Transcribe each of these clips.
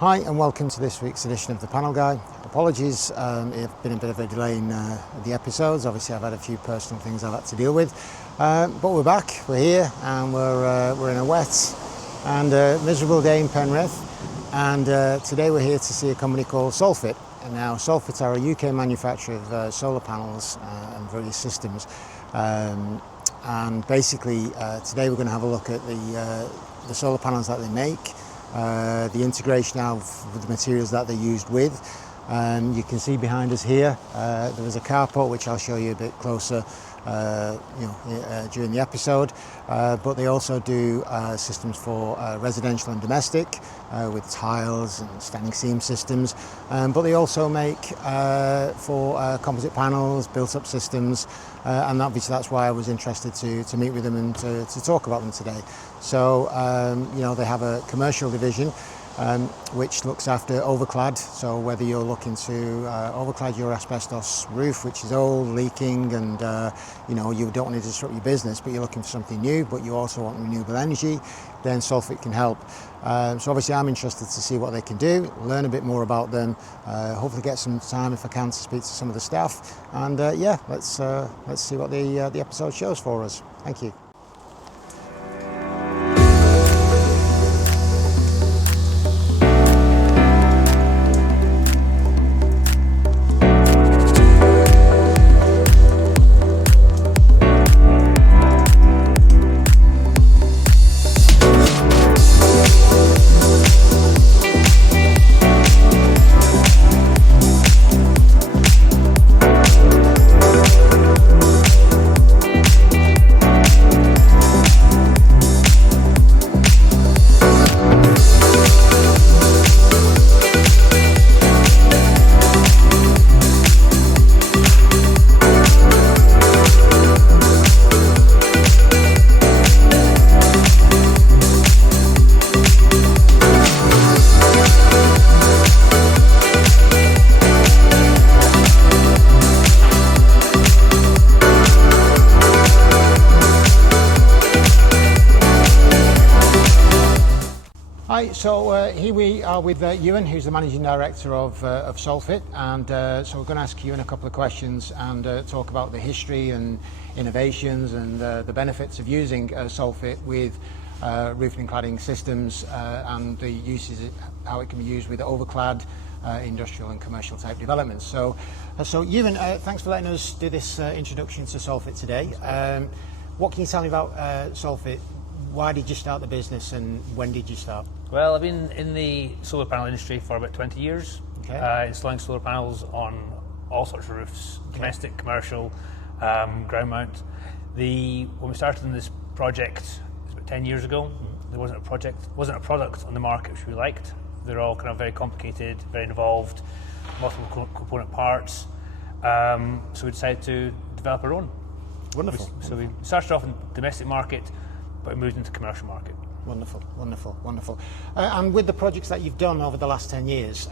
Hi and welcome to this week's edition of The Panel Guy. Apologies, it's been a bit of a delay in the episodes. Obviously I've had a few personal things I've had to deal with, but we're back, we're here, and we're in a wet and miserable day in Penrith, and today we're here to see a company called Solfit. And now Solfit are a UK manufacturer of solar panels and various systems, and basically today we're going to have a look at the solar panels that they make, the integration of the materials that they're used with. You can see behind us here there is a carport which I'll show you a bit closer during the episode, but they also do systems for residential and domestic with tiles and standing seam systems, but they also make for composite panels, built-up systems, and obviously that's why I was interested to meet with them and to talk about them today. So they have a commercial division which looks after overclad. So whether you're looking to overclad your asbestos roof, which is old, leaking, and you don't want to disrupt your business, but you're looking for something new, but you also want renewable energy, then Solfit can help. So obviously I'm interested to see what they can do, learn a bit more about them, hopefully get some time if I can to speak to some of the staff, and let's see what the episode shows for us. Thank you. So here we are with Ewan, who's the Managing Director of Solfit, and so we're going to ask Ewan a couple of questions and talk about the history and innovations and the benefits of using Solfit with roofing and cladding systems, and the uses, how it can be used with overclad, industrial and commercial type developments. So Ewan, thanks for letting us do this introduction to Solfit today. What can you tell me about Solfit? Why did you start the business and when did you start? Well, I've been in the solar panel industry for about 20 years, installing solar panels on all sorts of roofs, domestic, commercial, ground mount. When we started in this project, it was about 10 years ago, there wasn't a product on the market which we liked. They're all kind of very complicated, very involved, multiple component parts. So we decided to develop our own. Wonderful. So we started off in the domestic market, but we moved into the commercial market. Wonderful, wonderful, wonderful. And with the projects that you've done over the last 10 years,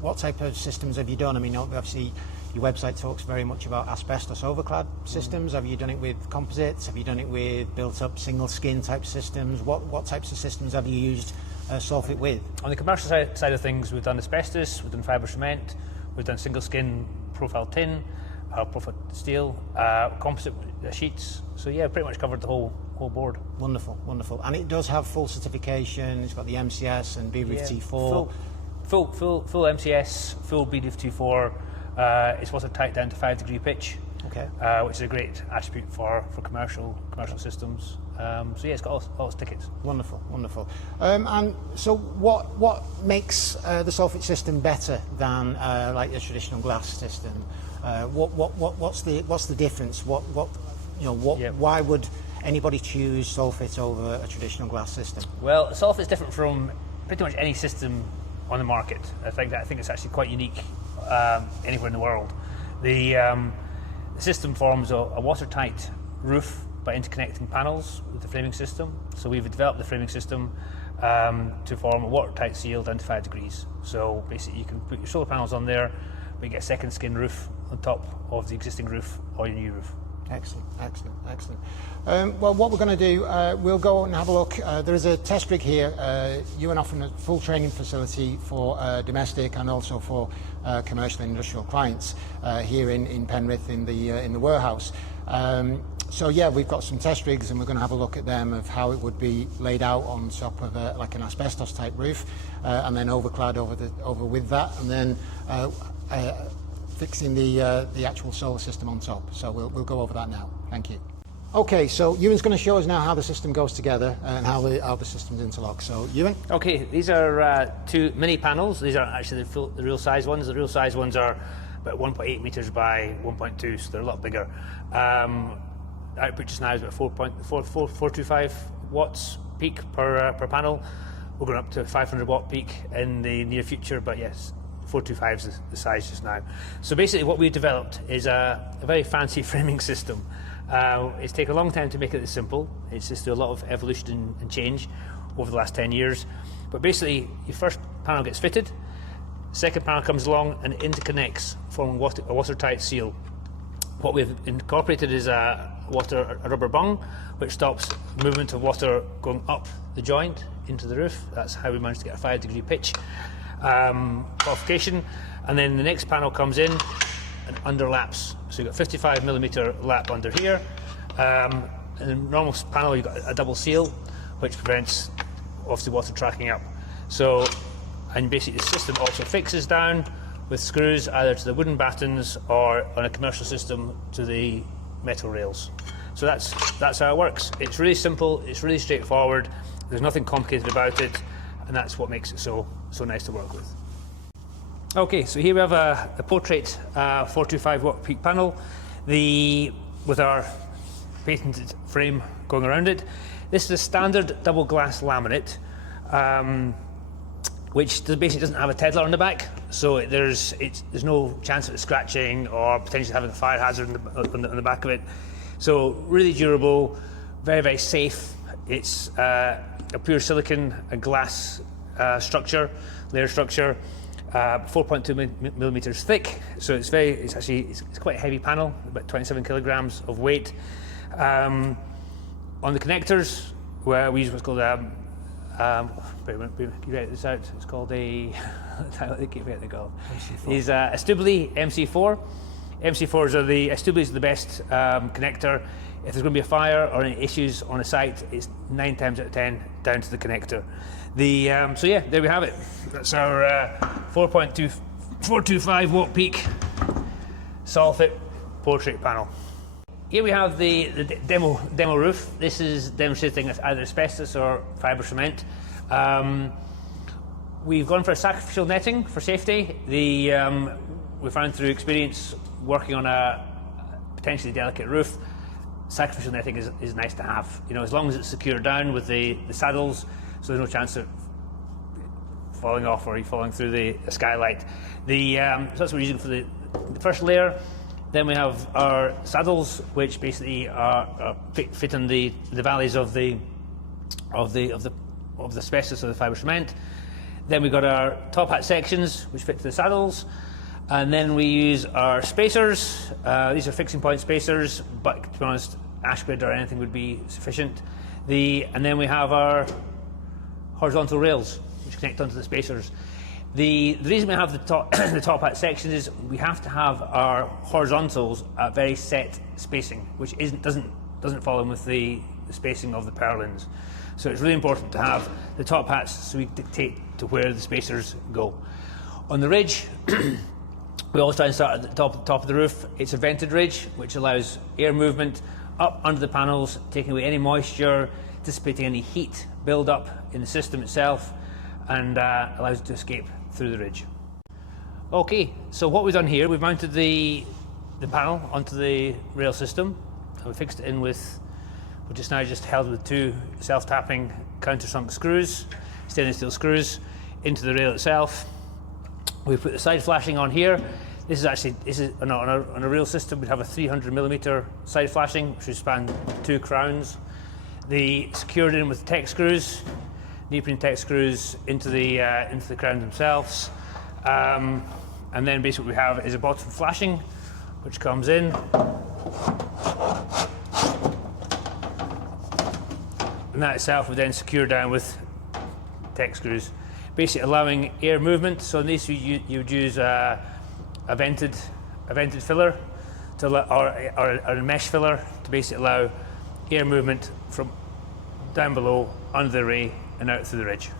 what type of systems have you done? I mean, obviously your website talks very much about asbestos overclad systems. Have you done it with composites? Have you done it with built-up single skin type systems? What types of systems have you used Solfit with? On the commercial side of things, we've done asbestos, we've done fibre cement, we've done single skin profile tin, profile steel, composite sheets. So yeah, pretty much covered the whole board. Wonderful, wonderful. And it does have full certification. It's got the MCS and BREEF T4. Full MCS, full BREEF T4. It's also tight down to 5-degree pitch, which is a great attribute for commercial systems. So yeah, it's got all its tickets. Wonderful, wonderful. And so what makes the Solfit system better than like a traditional glass system? What's the difference? Why would anybody choose Solfit over a traditional glass system? Well, Solfit's different from pretty much any system on the market. I think it's actually quite unique anywhere in the world. The system forms a watertight roof by interconnecting panels with the framing system. So we've developed the framing system to form a watertight seal down to 5 degrees. So basically you can put your solar panels on there, but you get a second skin roof on top of the existing roof or your new roof. Excellent, excellent, excellent. Well, what we're going to do, we'll go and have a look. There is a test rig here. Ewan offering a full training facility for domestic and also for commercial and industrial clients here in Penrith in the warehouse. So yeah, we've got some test rigs and we're going to have a look at them of how it would be laid out on top of like an asbestos type roof, and then overclad over with that, and then fixing the actual solar system on top. So we'll go over that now. Thank you. Okay, so Ewan's going to show us now how the system goes together and how the system's interlocked. So Ewan? Okay, these are two mini panels. These are actually the real size ones. The real size ones are about 1.8 meters by 1.2, so they're a lot bigger. Output just now is about 425 watts peak per panel. We're going up to 500 watt peak in the near future, but yes, 425 is the size just now. So basically what we've developed is a very fancy framing system. It's taken a long time to make it this simple. It's just a lot of evolution and change over the last 10 years. But basically, your first panel gets fitted, second panel comes along and interconnects, forming a watertight seal. What we've incorporated is a rubber bung, which stops movement of water going up the joint into the roof. That's how we managed to get a 5-degree pitch qualification. And then the next panel comes in and underlaps. So you've got 55 millimeter lap under here. In the normal panel, you've got a double seal, which prevents obviously water tracking up. So, and basically the system also fixes down with screws either to the wooden battens or on a commercial system to the metal rails. So that's how it works. It's really simple, it's really straightforward, there's nothing complicated about it, and that's what makes it so nice to work with. Okay, so here we have a portrait 425 watt peak panel with our patented frame going around it. This is a standard double glass laminate, which basically doesn't have a Tedlar on the back, so there's no chance of it scratching or potentially having a fire hazard on the back of it. So really durable, very, very safe. It's a pure silicon, a glass structure, layer structure, 4.2 millimeters thick. So it's quite a heavy panel, about 27 kilograms of weight. On the connectors, where we use what's called write this out. It's called a Is a Stubli MC4. MC4s are Stubli's the best connector. If there's going to be a fire or any issues on a site, it's 9 times out of 10 down to the connector. So yeah, there we have it. That's our 425 watt peak Solfit portrait panel. Here we have the demo roof. This is demonstrating either asbestos or fibre cement. We've gone for a sacrificial netting for safety. We found through experience working on a potentially delicate roof, sacrificial netting is nice to have. You know, as long as it's secured down with the saddles, so there's no chance of falling off or falling through the skylight. So that's what we're using for the first layer. Then we have our saddles, which basically are fit in the valleys of the asbestos or the fibre cement. Then we've got our top hat sections, which fit to the saddles. And then we use our spacers. These are fixing point spacers, but to be honest, ash grid or anything would be sufficient. And then we have our horizontal rails, which connect onto the spacers. The reason we have the top hat section is we have to have our horizontals at very set spacing, which doesn't fall in with the spacing of the purlins. So it's really important to have the top hats so we dictate to where the spacers go. On the ridge, we always try and start at the top of the roof. It's a vented ridge, which allows air movement up under the panels, taking away any moisture, dissipating any heat build up in the system itself, and allows it to escape through the ridge. Okay, so what we've done here, we've mounted the panel onto the rail system, and we fixed it in with, which is now just held with 2 self-tapping countersunk screws, stainless steel screws, into the rail itself. We've put the side flashing on here. This is on a rail system. We have a 300 millimeter side flashing, which would span 2 crowns. Secured in with tech screws, neoprene tech screws into the crown themselves. And then basically what we have is a bottom flashing, which comes in and that itself would then secure down with tech screws, basically allowing air movement. So in this you would use a vented filler to or a mesh filler to basically allow air movement from down below, under the array and out through the ridge.